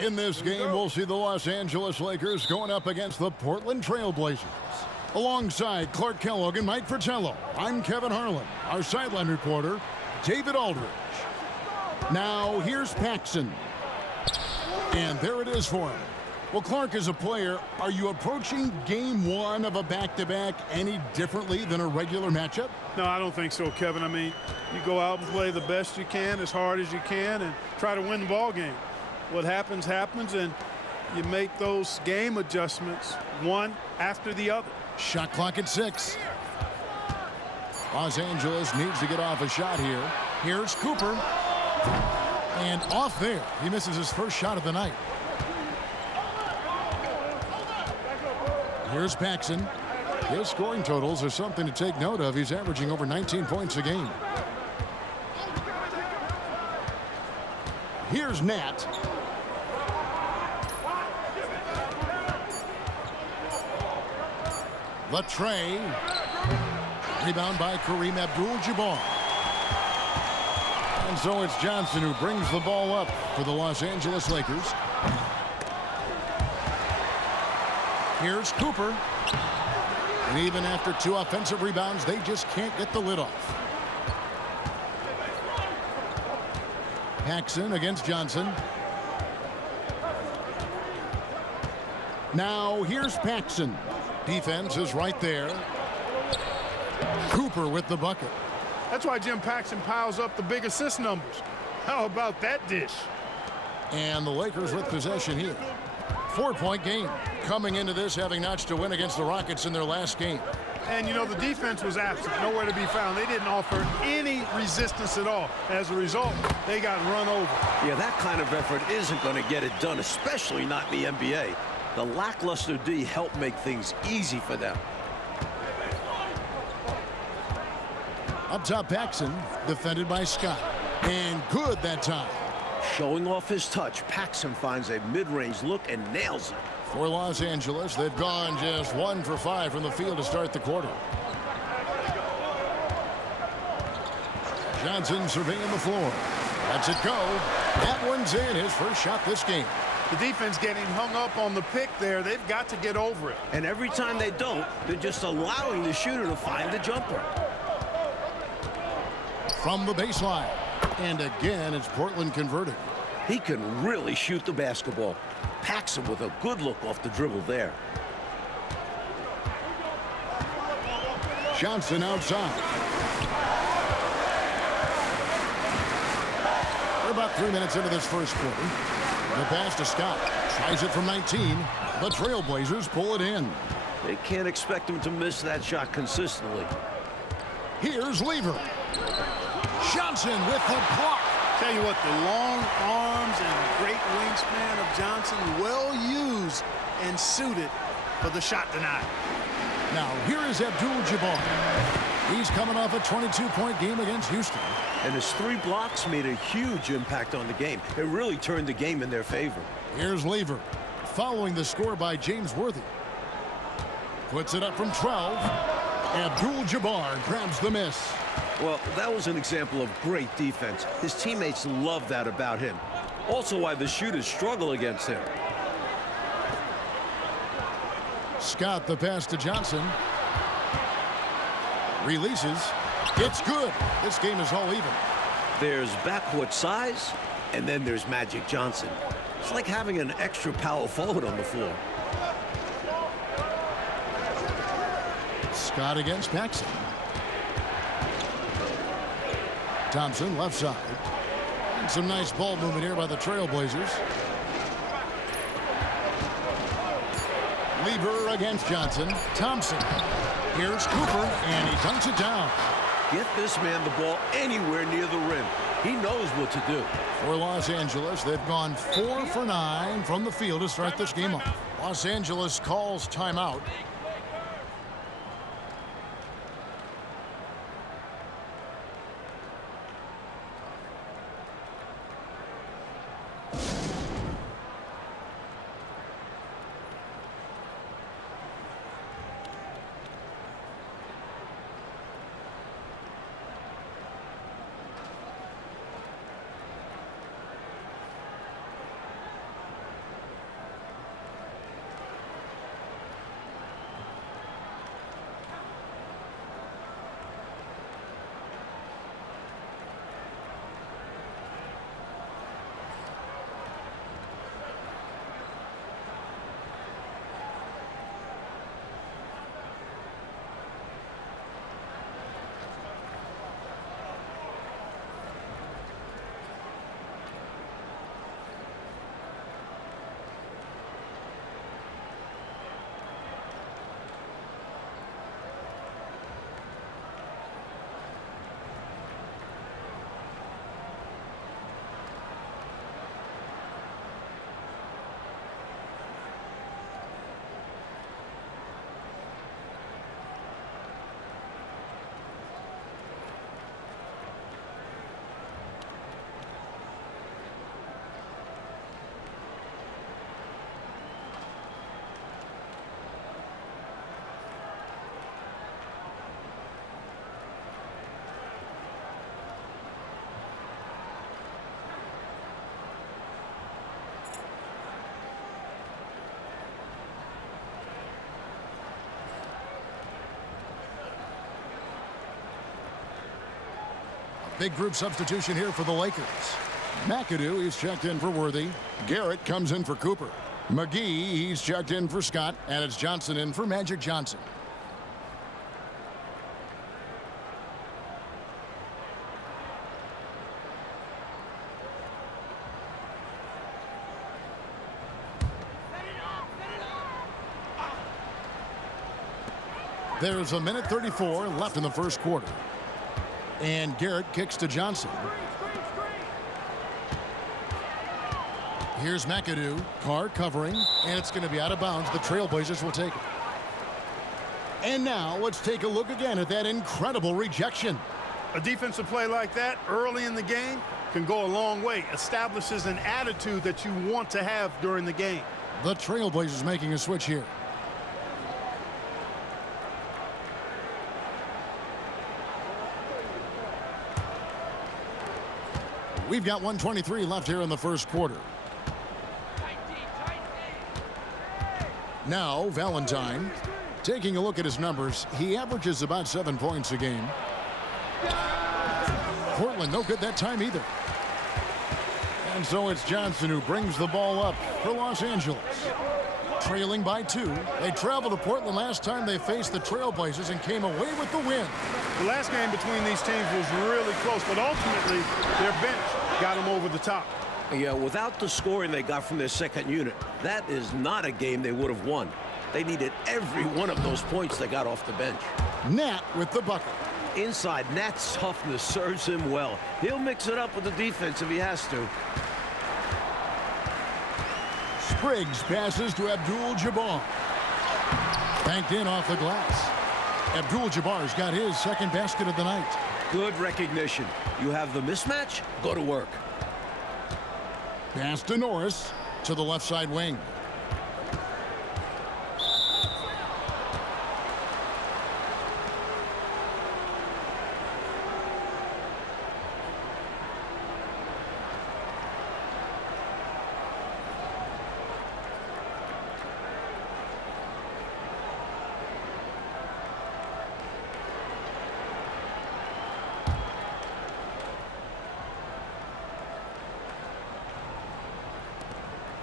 In this game, we'll see the Los Angeles Lakers going up against the Portland Trailblazers. Alongside Clark Kellogg and Mike Fratello, I'm Kevin Harlan. Our sideline reporter, David Aldridge. Now, here's Paxson. And there it is for him. Well, Clark, as a player, are you approaching game one of a back-to-back any differently than a regular matchup? No, I don't think so, Kevin. I mean, you go out and play the best you can, as hard as you can, and try to win the ball game. What happens, happens, and you make those game adjustments one after the other. Shot clock at 6. Los Angeles needs to get off a shot here. Here's Cooper. And off there. He misses his first shot of the night. Here's Paxson. His scoring totals are something to take note of. He's averaging over 19 points a game. Here's Nat. Latrey. Rebound by Kareem Abdul-Jabbar. And so it's Johnson who brings the ball up for the Los Angeles Lakers. Here's Cooper. And even after 2 offensive rebounds, they just can't get the lid off. Paxson against Johnson. Now here's Paxson. Defense is right there. Cooper with the bucket. That's why Jim Paxson piles up the big assist numbers. How about that dish? And the Lakers with possession here. 4-point game. Coming into this having notched a win against the Rockets in their last game. And, you know, the defense was absent, nowhere to be found. They didn't offer any resistance at all. As a result, they got run over. Yeah, that kind of effort isn't going to get it done, especially not in the NBA. The lackluster D helped make things easy for them. Up top, Paxson, defended by Scott. And good that time. Showing off his touch, Paxson finds a mid-range look and nails it. For Los Angeles, they've gone just 1 for 5 from the field to start the quarter. Johnson surveying the floor. Lets it go. That one's in, his first shot this game. The defense getting hung up on the pick there. They've got to get over it. And every time they don't, they're just allowing the shooter to find the jumper. From the baseline. And again, it's Portland converting. He can really shoot the basketball. Paxson with a good look off the dribble there. Johnson outside. We're about 3 minutes into this first quarter. The pass to Scott. Tries it from 19. The Trailblazers pull it in. They can't expect him to miss that shot consistently. Here's Lever. Johnson with the block. Tell you what, the long arms and great wingspan of Johnson, well used and suited for the shot tonight. Now, here is Abdul-Jabbar. He's coming off a 22-point game against Houston. And his 3 blocks made a huge impact on the game. It really turned the game in their favor. Here's Lever, following the score by James Worthy. Puts it up from 12. Abdul-Jabbar grabs the miss. Well, that was an example of great defense. His teammates love that about him. Also why the shooters struggle against him. Scott the pass to Johnson. Releases. It's good. This game is all even. There's backcourt size, and then there's Magic Johnson. It's like having an extra power forward on the floor. Scott against Paxson. Thompson left side. And some nice ball movement here by the Trailblazers. Lever against Johnson. Thompson. Here's Cooper, and he dunks it down. Get this man the ball anywhere near the rim. He knows what to do. For Los Angeles, they've gone 4 for 9 from the field to start this game off. Los Angeles calls timeout. Big group substitution here for the Lakers. McAdoo, he's checked in for Worthy. Garrett comes in for Cooper. McGee, he's checked in for Scott. And it's Johnson in for Magic Johnson. There's a minute 34 left in the first quarter. And Garrett kicks to Johnson. Here's McAdoo. Carr covering. And it's going to be out of bounds. The Trailblazers will take it. And now let's take a look again at that incredible rejection. A defensive play like that early in the game can go a long way. Establishes an attitude that you want to have during the game. The Trailblazers making a switch here. We've got 1:23 left here in the first quarter. Now, Valentine. Taking a look at his numbers, he averages about 7 points a game. Portland, no good that time either. And so it's Johnson who brings the ball up for Los Angeles. Trailing by 2. They traveled to Portland last time they faced the Trailblazers and came away with the win. The last game between these teams was really close, but ultimately their bench got them over the top. Yeah, without the scoring they got from their second unit, that is not a game they would have won. They needed every one of those points they got off the bench. Nat with the bucket. Inside, Nat's toughness serves him well. He'll mix it up with the defense if he has to. Spriggs passes to Abdul-Jabbar. Banked in off the glass. Abdul-Jabbar's got his second basket of the night. Good recognition. You have the mismatch, go to work. Pass to Norris to the left side wing.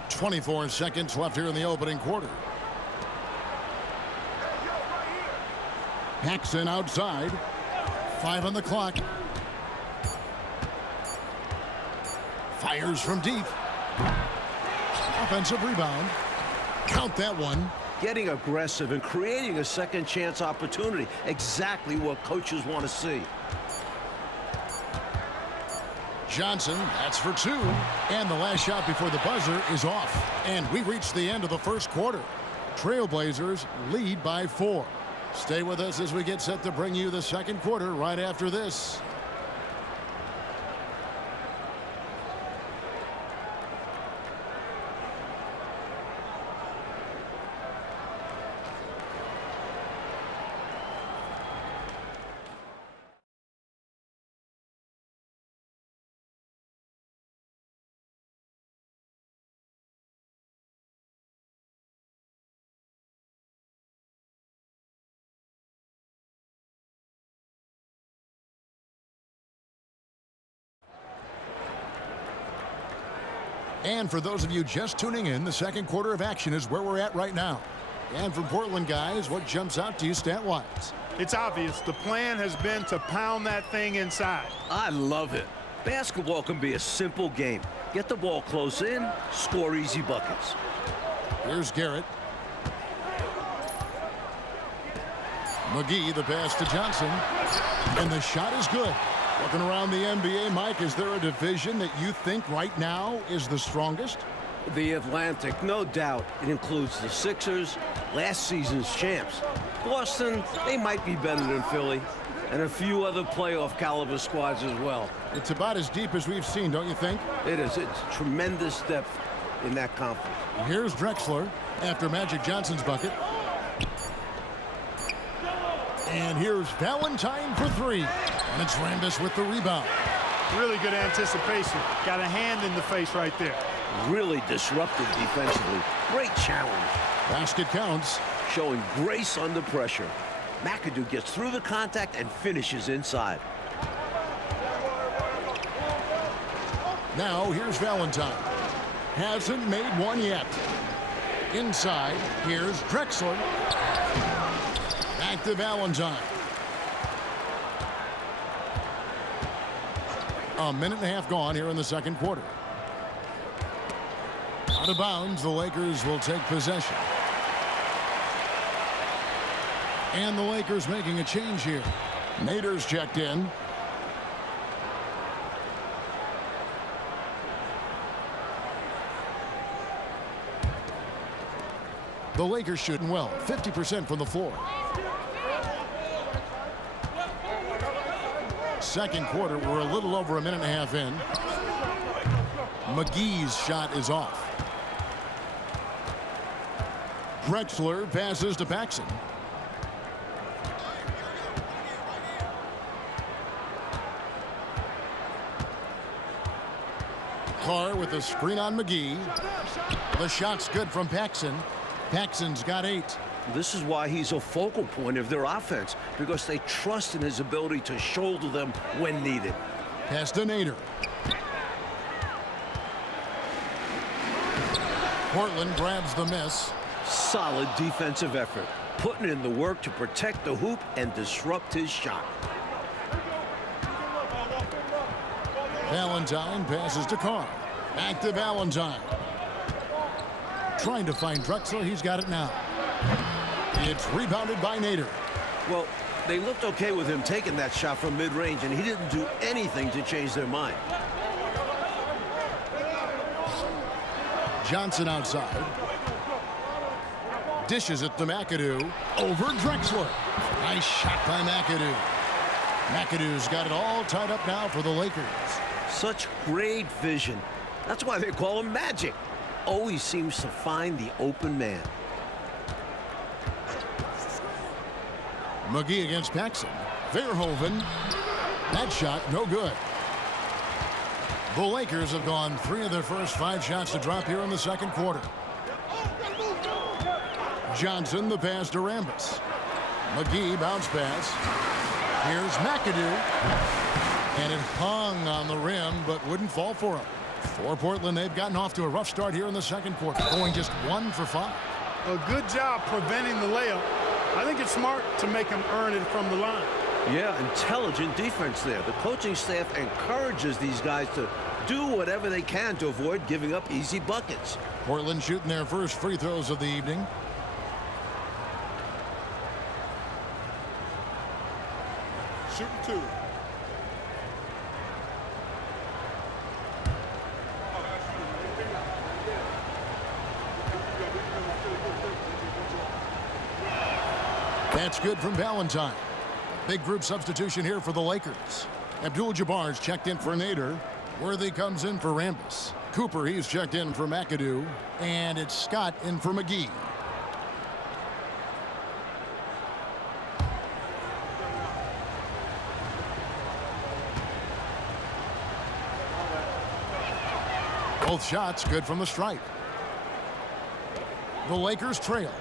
.24 seconds left here in the opening quarter. Paxson outside. 5 on the clock. Fires from deep. Offensive rebound. Count that one. Getting aggressive and creating a second chance opportunity. Exactly what coaches want to see. Johnson, that's for 2. And the last shot before the buzzer is off. And we reach the end of the first quarter. Trailblazers lead by 4. Stay with us as we get set to bring you the second quarter right after this. And for those of you just tuning in, the second quarter of action is where we're at right now. And from Portland, guys, what jumps out to you stat-wise? It's obvious. The plan has been to pound that thing inside. I love it. Basketball can be a simple game. Get the ball close in, score easy buckets. Here's Garrett. McGee, the pass to Johnson. And the shot is good. Looking around the NBA, Mike, is there a division that you think right now is the strongest? The Atlantic, no doubt. It includes the Sixers, last season's champs. Boston, they might be better than Philly, and a few other playoff caliber squads as well. It's about as deep as we've seen, don't you think? It is. It's tremendous depth in that conference. Here's Drexler after Magic Johnson's bucket. And here's Valentine for 3. And it's Rambis with the rebound. Really good anticipation. Got a hand in the face right there. Really disruptive defensively. Great challenge. Basket counts. Showing grace under pressure. McAdoo gets through the contact and finishes inside. Now here's Valentine. Hasn't made one yet. Inside, here's Drexler. Back to Valentine. A minute and a half gone here in the second quarter. Out of bounds, the Lakers will take possession. And the Lakers making a change here. Nader's checked in. The Lakers shooting well, 50% from the floor. Second quarter, we're a little over a minute and a half in. McGee's shot is off. Drexler passes to Paxson. Carr with a screen on McGee. The shot's good from Paxson. Paxson's got 8. This is why he's a focal point of their offense, because they trust in his ability to shoulder them when needed. Pass to Nader. Portland grabs the miss. Solid defensive effort, putting in the work to protect the hoop and disrupt his shot. Valentine passes to Carr. Back to Valentine. Trying to find Drexler. He's got it now. It's rebounded by Nader. Well, they looked okay with him taking that shot from mid-range, and he didn't do anything to change their mind. Johnson outside. Dishes it to McAdoo. Over Drexler. Nice shot by McAdoo. McAdoo's got it all tied up now for the Lakers. Such great vision. That's why they call him Magic. Always seems to find the open man. McGee against Paxson. Verhoeven. That shot, no good. The Lakers have gone 3 of their first 5 shots to drop here in the second quarter. Johnson, the pass to Rambis. McGee, bounce pass. Here's McAdoo. And it hung on the rim, but wouldn't fall for him. For Portland, they've gotten off to a rough start here in the second quarter, going just 1 for 5. A good job preventing the layup. I think it's smart to make him earn it from the line. Yeah, intelligent defense there. The coaching staff encourages these guys to do whatever they can to avoid giving up easy buckets. Portland shooting their first free throws of the evening. Shooting 2. That's good from Valentine. Big group substitution here for the Lakers. Abdul-Jabbar's checked in for Nader. Worthy comes in for Rambis. Cooper, he's checked in for McAdoo. And it's Scott in for McGee. Both shots good from the stripe. The Lakers trail.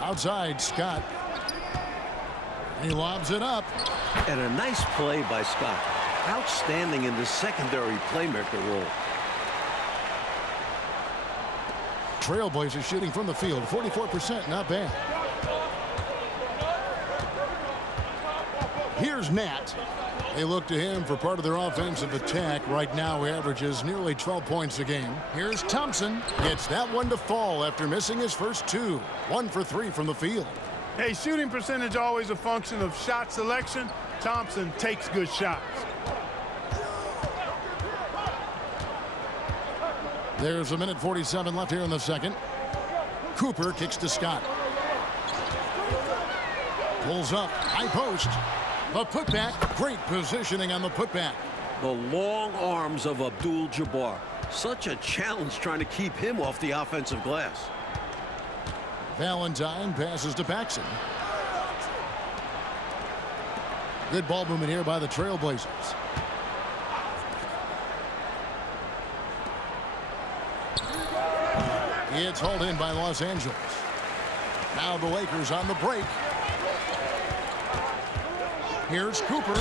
Outside, Scott. He lobs it up. And a nice play by Scott. Outstanding in the secondary playmaker role. Trailblazers shooting from the field, 44%, not bad. Here's Nat. They look to him for part of their offensive attack. Right now, he averages nearly 12 points a game. Here's Thompson. Gets that one to fall after missing his first 2. 1 for 3 from the field. Hey, shooting percentage always a function of shot selection. Thompson takes good shots. There's a minute 47 left here in the second. Cooper kicks to Scott. Pulls up, high post. The putback, great positioning on the putback. The long arms of Abdul-Jabbar. Such a challenge trying to keep him off the offensive glass. Valentine passes to Paxson. Good ball movement here by the Trailblazers. It's hauled in by Los Angeles. Now the Lakers on the break. Here's Cooper.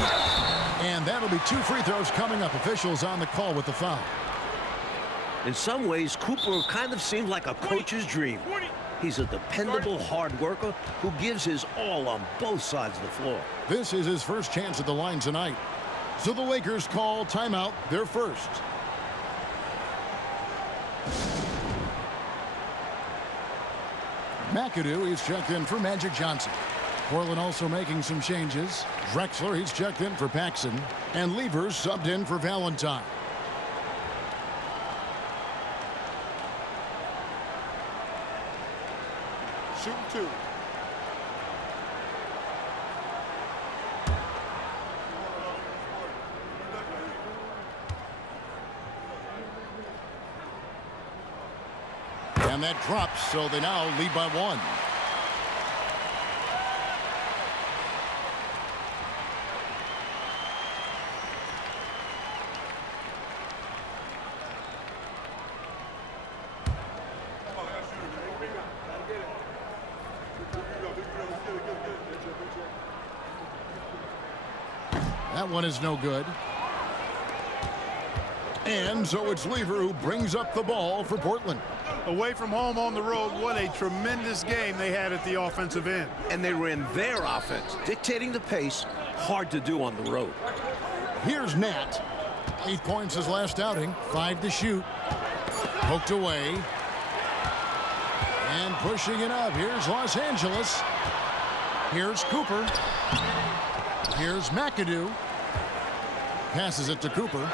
And that'll be 2 free throws coming up. Officials on the call with the foul. In some ways, Cooper kind of seems like a coach's dream. He's a dependable hard worker who gives his all on both sides of the floor. This is his first chance at the line tonight. So the Lakers call timeout, their first. McAdoo, he's checked in for Magic Johnson. Portland also making some changes. Drexler, he's checked in for Paxson. And Levers subbed in for Valentine. Shooting 2. And that drops, so they now lead by 1. That one is no good. And so it's Lever who brings up the ball for Portland. Away from home on the road, what a tremendous game they had at the offensive end. And they ran their offense, dictating the pace. Hard to do on the road. Here's Nat. 8 points his last outing. 5 to shoot. Poked away. And pushing it up. Here's Los Angeles. Here's Cooper. Here's McAdoo. Passes it to Cooper.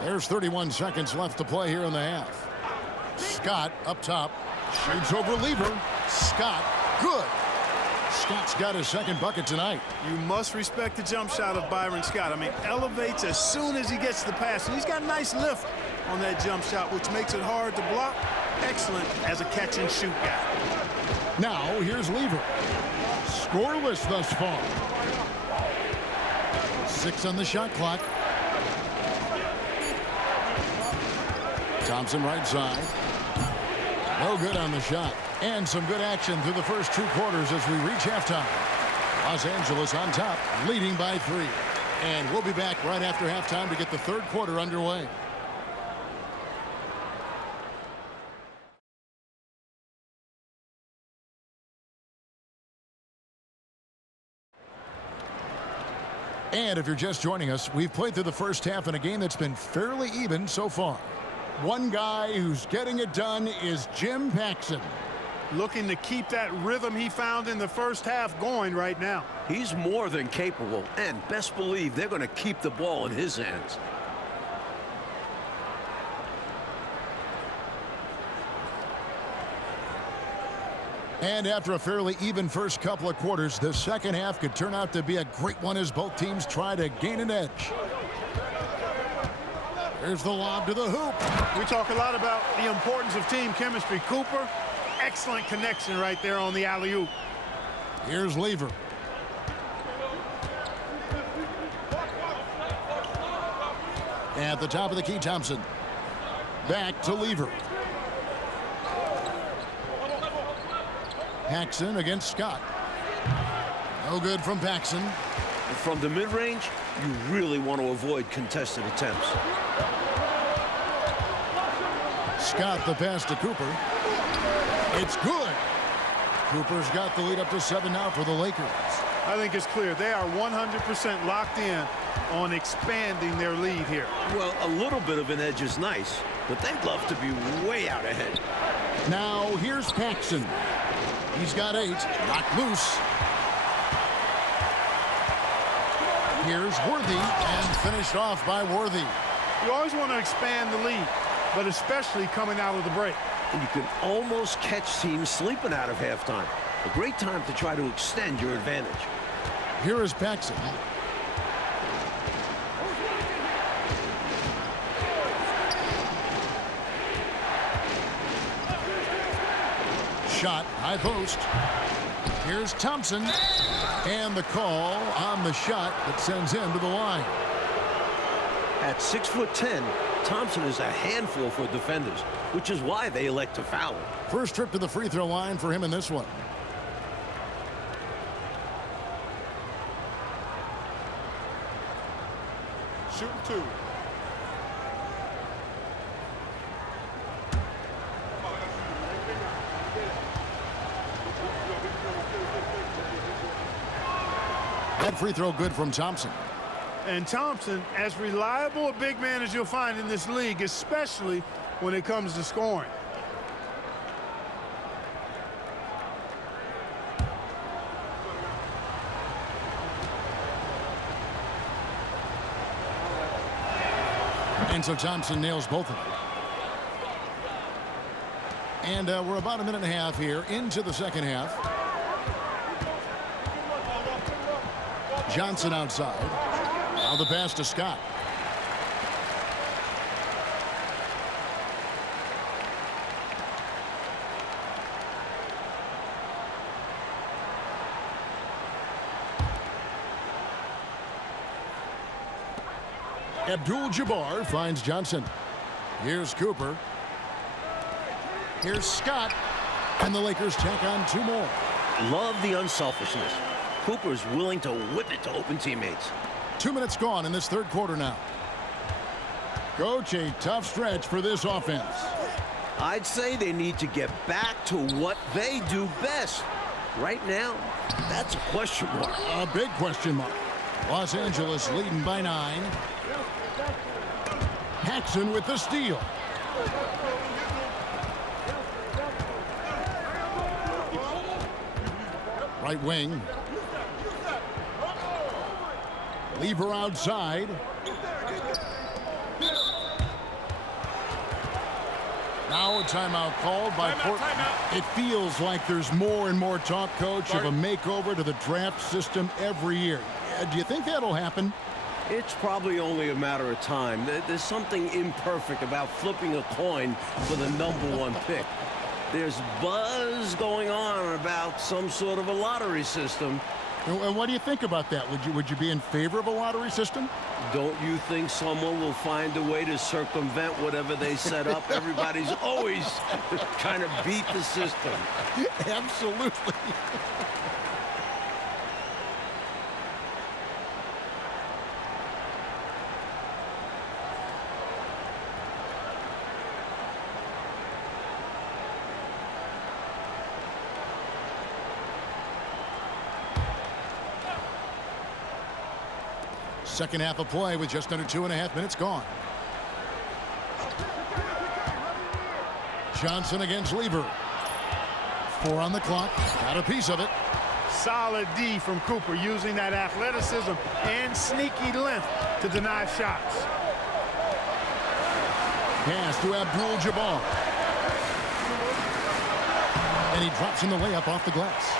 There's 31 seconds left to play here in the half. Scott up top. Shoots over Lever. Scott, good. Scott's got his second bucket tonight. You must respect the jump shot of Byron Scott. I mean, elevates as soon as he gets the pass. And he's got a nice lift on that jump shot, which makes it hard to block. Excellent as a catch-and-shoot guy. Now, here's Lever. Scoreless thus far. 6 on the shot clock. Thompson right side. No good on the shot. And some good action through the first 2 quarters as we reach halftime. Los Angeles on top, leading by 3. And we'll be back right after halftime to get the third quarter underway. And if you're just joining us, we've played through the first half in a game that's been fairly even so far. One guy who's getting it done is Jim Paxson. Looking to keep that rhythm he found in the first half going right now. He's more than capable, and best believe they're going to keep the ball in his hands. And after a fairly even first couple of quarters, the second half could turn out to be a great one as both teams try to gain an edge. There's the lob to the hoop. We talk a lot about the importance of team chemistry. Cooper, excellent connection right there on the alley-oop. Here's Lever. At the top of the key, Thompson. Back to Lever. Paxson against Scott. No good from Paxson. From the mid-range, you really want to avoid contested attempts. Scott the pass to Cooper. It's good. Cooper's got the lead up to 7 now for the Lakers. I think it's clear they are 100% locked in on expanding their lead here. Well, a little bit of an edge is nice, but they'd love to be way out ahead. Now here's Paxson. He's got 8. Knocked loose. Here's Worthy, and finished off by Worthy. You always want to expand the lead, but especially coming out of the break. And you can almost catch teams sleeping out of halftime. A great time to try to extend your advantage. Here is Paxson. Shot, high post. Here's Thompson. And the call on the shot that sends him to the line. At 6'10", Thompson is a handful for defenders, which is why they elect to foul him. First trip to the free throw line for him in this one. shooting 2. That free throw good from Thompson. And Thompson, as reliable a big man as you'll find in this league, especially when it comes to scoring. And so Thompson nails both of them. And we're about a minute and a half here into the second half. Johnson outside. Now the pass to Scott. Abdul-Jabbar finds Johnson. Here's Cooper. Here's Scott. And the Lakers tack on 2 more. Love the unselfishness. Cooper's willing to whip it to open teammates. 2 minutes gone in this third quarter now. Coach, a tough stretch for this offense. I'd say they need to get back to what they do best. Right now, that's a question mark. A big question mark. Los Angeles leading by 9. Paxson with the steal. Right wing. Lever outside. Now a timeout called by Portland. It feels like there's more and more talk, Coach, of a makeover to the draft system every year. Do you think that'll happen? It's probably only a matter of time. There's something imperfect about flipping a coin for the #1 pick. There's buzz going on about some sort of a lottery system. And what do you think about that? Would you be in favor of a lottery system? Don't you think someone will find a way to circumvent whatever they set up? Everybody's always trying to beat the system. Absolutely. Second half of play with just under 2.5 minutes gone. Johnson against Lever. 4 on the clock. Got a piece of it. Solid D from Cooper, using that athleticism and sneaky length to deny shots. Pass to Abdul-Jabbar. And he drops in the layup off the glass.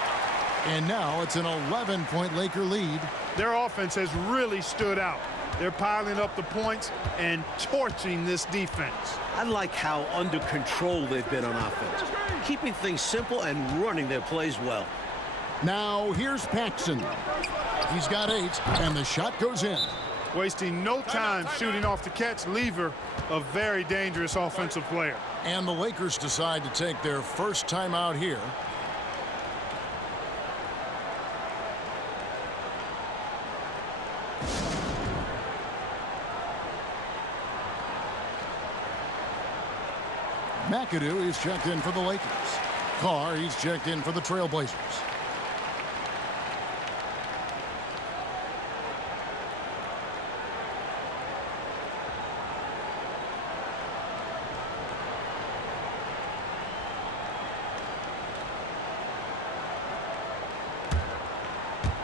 And now it's an 11-point Laker lead. Their offense has really stood out. They're piling up the points and torching this defense. I like how under control they've been on offense, keeping things simple and running their plays well. Now here's Paxson. He's got 8, and the shot goes in. Wasting no time shooting off the catch. Lever, a very dangerous offensive player. And the Lakers decide to take their first timeout here. McAdoo is checked in for the Lakers. Carr, he's checked in for the Trailblazers.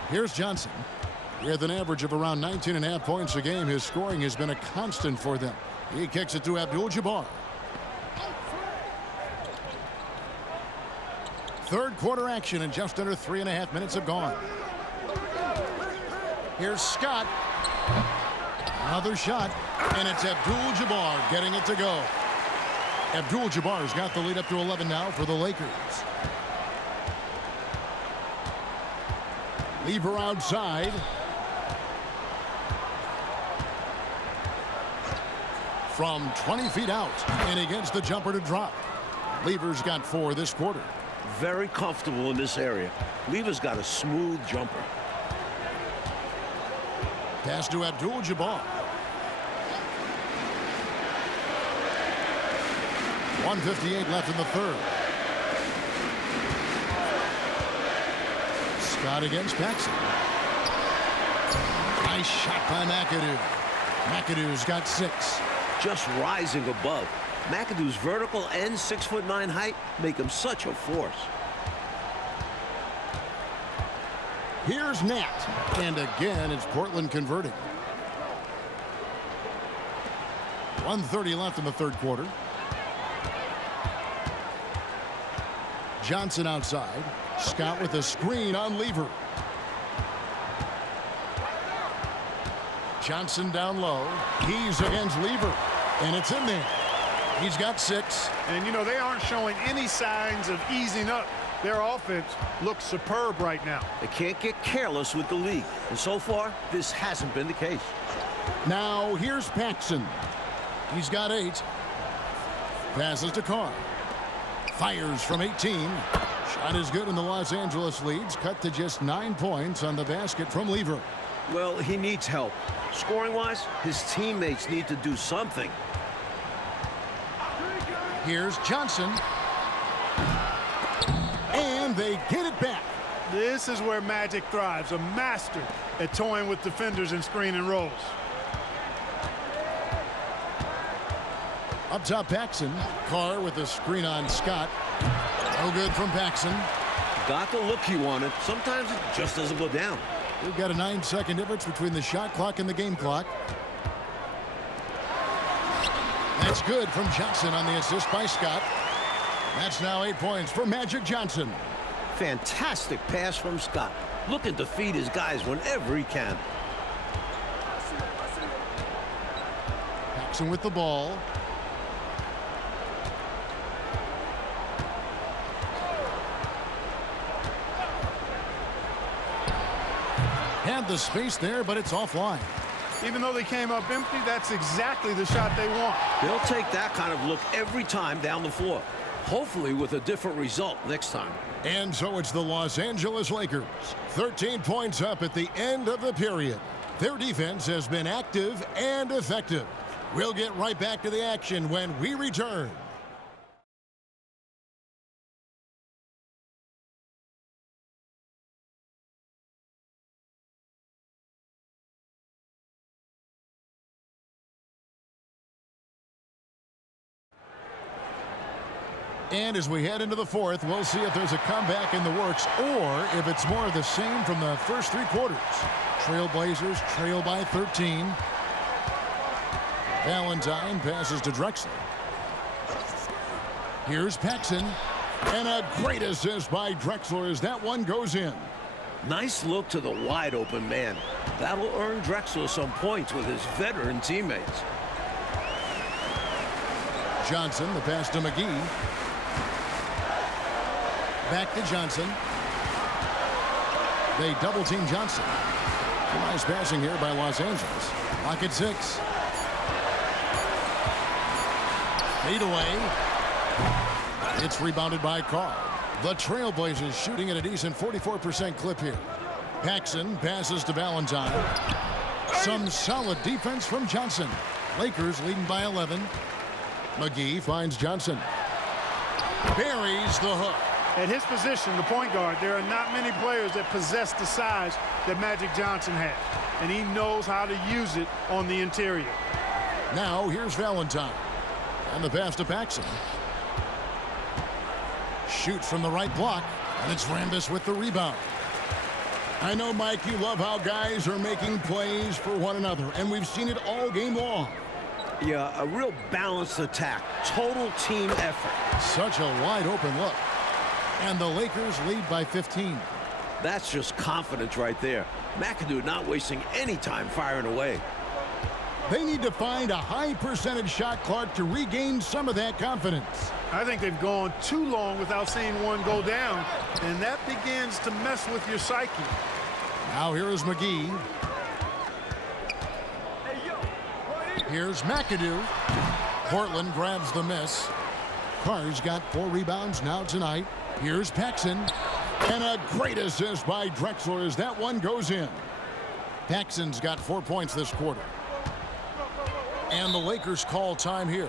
Here's Johnson. With an average of around 19.5 points a game, his scoring has been a constant for them. He kicks it to Abdul-Jabbar. Third quarter action and just under 3.5 minutes have gone. Here's Scott. Another shot, and it's Abdul-Jabbar getting it to go. Abdul-Jabbar's got the lead up to 11 now for the Lakers. Lever outside. From 20 feet out, and he gets the jumper to drop. Lever's got 4 this quarter. Very comfortable in this area. Lever's got a smooth jumper. Pass to Abdul-Jabbar. 1:58 left in the third. Scott against Paxson. Nice shot by McAdoo. McAdoo's got 6. Just rising above. McAdoo's vertical and 6'9" height make him such a force. Here's Nat. And again, it's Portland converting. 1:30 left in the third quarter. Johnson outside. Scott with a screen on Lever. Johnson down low. He's against Lever. And it's in there. He's got 6. And, you know, they aren't showing any signs of easing up. Their offense looks superb right now. They can't get careless with the lead. And so far, this hasn't been the case. Now, here's Paxson. He's got 8. Passes to Carr. Fires from 18. Shot is good, and the Los Angeles leads cut to just 9 points on the basket from Lever. Well, he needs help. Scoring-wise, his teammates need to do something. Here's Johnson. And they get it back. This is where Magic thrives, a master at toying with defenders and screen and rolls. Up top, Paxson. Carr with a screen on Scott. No good from Paxson. Got the look he wanted. Sometimes it just doesn't go down. We've got a 9-second difference between the shot clock and the game clock. That's good from Johnson on the assist by Scott. That's now 8 points for Magic Johnson. Fantastic pass from Scott. Looking to feed his guys whenever he can. Paxson with the ball. Had the space there, but it's offline. Even though they came up empty, that's exactly the shot they want. They'll take that kind of look every time down the floor. Hopefully with a different result next time. And so it's the Los Angeles Lakers. 13 points up at the end of the period. Their defense has been active and effective. We'll get right back to the action when we return. And as we head into the fourth, we'll see if there's a comeback in the works or if it's more of the same from the first 3 quarters. Trailblazers trail by 13. Valentine passes to Drexler. Here's Paxson. And a great assist by Drexler as that one goes in. Nice look to the wide open man. That'll earn Drexler some points with his veteran teammates. Johnson, the pass to McGee. Back to Johnson. They double team Johnson. Nice passing here by Los Angeles. Clock at 6. Fade away. It's rebounded by Carr. The Trailblazers shooting at a decent 44% clip here. Paxson passes to Valentine. Some solid defense from Johnson. Lakers leading by 11. McGee finds Johnson. Buries the hook. At his position, the point guard, there are not many players that possess the size that Magic Johnson has. And he knows how to use it on the interior. Now here's Valentine. And the pass to Paxson. Shoots from the right block. And it's Rambis with the rebound. I know, Mike, you love how guys are making plays for one another. And we've seen it all game long. Yeah, a real balanced attack. Total team effort. Such a wide open look. And the Lakers lead by 15. That's just confidence right there. McAdoo not wasting any time firing away. They need to find a high percentage shot clock to regain some of that confidence. I think they've gone too long without seeing one go down, and that begins to mess with your psyche. Now here is McGee. Here's McAdoo. Portland grabs the miss. Carr's got 4 rebounds now tonight. Here's Paxson. And a great assist by Drexler as that one goes in. Paxson's got 4 points this quarter. And the Lakers call time here.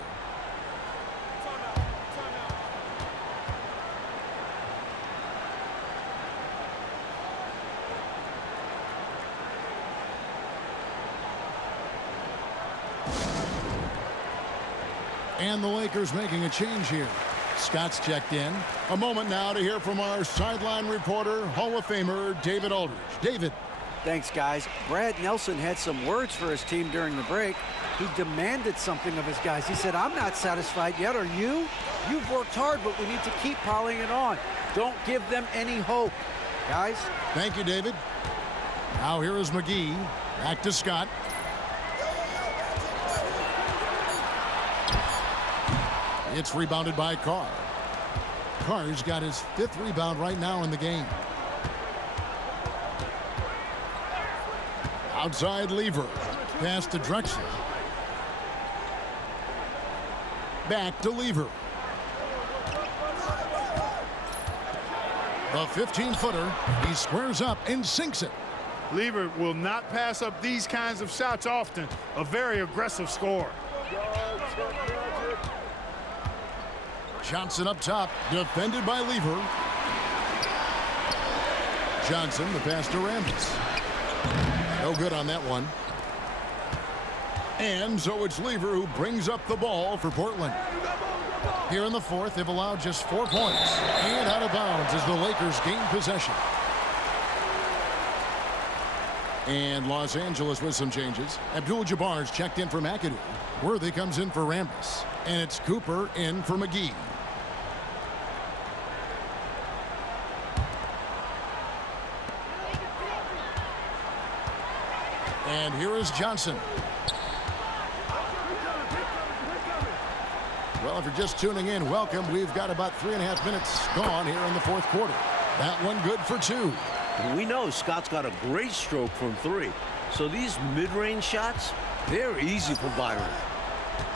And the Lakers making a change here. Scott's checked in. A moment now to hear from our sideline reporter, Hall of Famer David Aldridge. David. Thanks, guys. Brad Nelson had some words for his team during the break. He demanded something of his guys. He said, I'm not satisfied yet. Are you? You've worked hard, but we need to keep piling it on. Don't give them any hope. Guys? Thank you, David. Now here is McGee. Back to Scott. It's rebounded by Carr. Carr's got his 5th rebound right now in the game. Outside Lever. Pass to Drexler. Back to Lever. The 15-footer. He squares up and sinks it. Lever will not pass up these kinds of shots often. A very aggressive scorer. Johnson up top, defended by Lever. Johnson, the pass to Rambis. No good on that one. And so it's Lever who brings up the ball for Portland. Here in the 4th, they've allowed just 4 points. And out of bounds as the Lakers gain possession. And Los Angeles with some changes. Abdul-Jabbar's checked in for McAdoo. Worthy comes in for Rambis. And it's Cooper in for McGee. And here is Johnson. Well, if you're just tuning in, welcome. We've got about 3.5 minutes gone here in the 4th quarter. That one good for 2. We know Scott's got a great stroke from 3. So these mid-range shots, they're easy for Byron.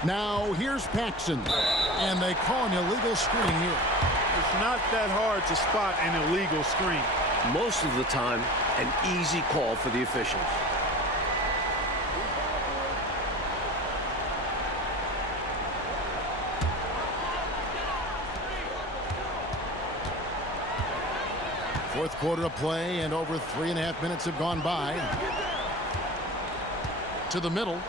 Now here's Paxson. And they call an illegal screen here. It's not that hard to spot an illegal screen. Most of the time, an easy call for the officials. Fourth quarter of play, and over 3.5 minutes have gone by. To the middle.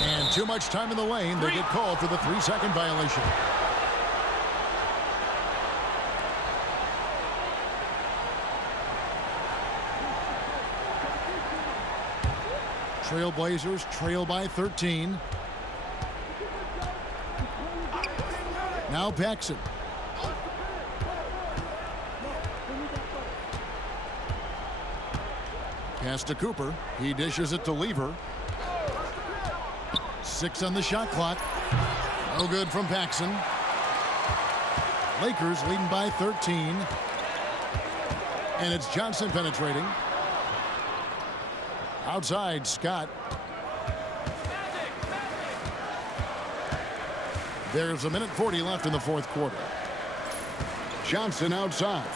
And too much time in the lane. They get called for the 3-second violation. Trailblazers trail by 13. Now Paxson. Pass to Cooper. He dishes it to Lever. 6 on the shot clock. No good from Paxson. Lakers leading by 13. And it's Johnson penetrating. Outside, Scott. There's 1:40 left in the 4th quarter. Johnson outside.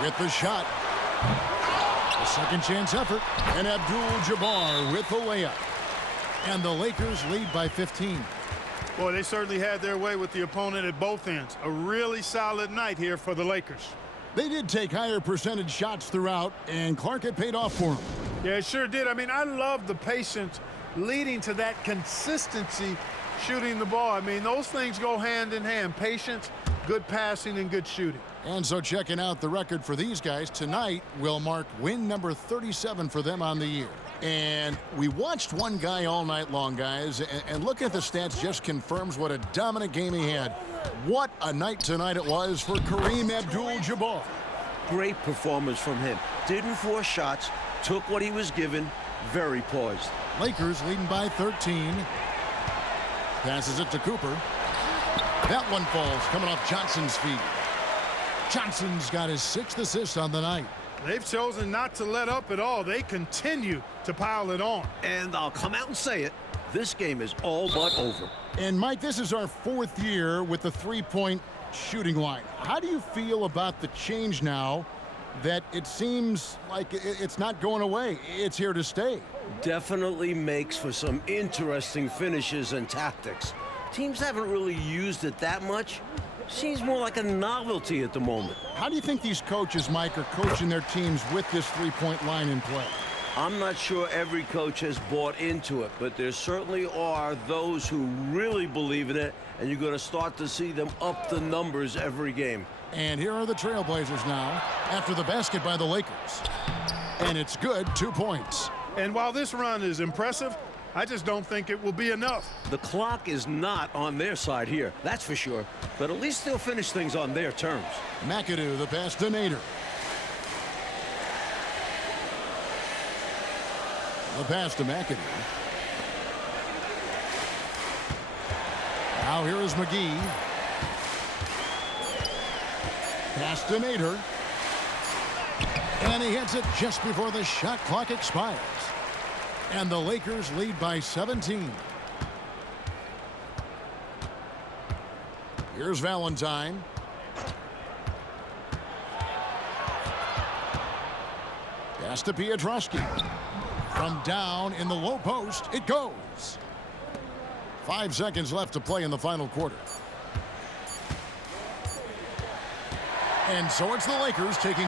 With the shot. A second chance effort. And Abdul-Jabbar with the layup. And the Lakers lead by 15. Boy, they certainly had their way with the opponent at both ends. A really solid night here for the Lakers. They did take higher percentage shots throughout, and Clark had paid off for him. Yeah, it sure did. I mean, I love the patience leading to that consistency shooting the ball. I mean, those things go hand in hand. Patience, good passing, and good shooting. And so checking out the record for these guys, tonight will mark win number 37 for them on the year. And we watched one guy all night long, guys, and looking at the stats just confirms what a dominant game he had. What a night tonight it was for Kareem Abdul-Jabbar. Great performance from him. Didn't force shots, took what he was given, very poised. Lakers leading by 13. Passes it to Cooper. That one falls, coming off Johnson's feet. Johnson's got his 6th assist on the night. They've chosen not to let up at all. They continue to pile it on. And I'll come out and say it, this game is all but over. And Mike, this is our 4th year with the 3-point shooting line. How do you feel about the change now that it seems like it's not going away? It's here to stay. Definitely makes for some interesting finishes and tactics. Teams haven't really used it that much. Seems more like a novelty at the moment. How do you think these coaches, Mike, are coaching their teams with this 3-point line in play? I'm not sure every coach has bought into it, but there certainly are those who really believe in it, and you're going to start to see them up the numbers every game. And here are the Trailblazers now after the basket by the Lakers. And it's good, 2 points. And while this run is impressive, I just don't think it will be enough. The clock is not on their side here, that's for sure. But at least they'll finish things on their terms. McAdoo, the pass to Nader. The pass to McAdoo. Now here is McGee. Pass to Nader. And he hits it just before the shot clock expires. And the Lakers lead by 17. Here's Valentine. Pass to Pietrowski. From down in the low post, it goes. 5 seconds left to play in the final quarter. And so it's the Lakers taking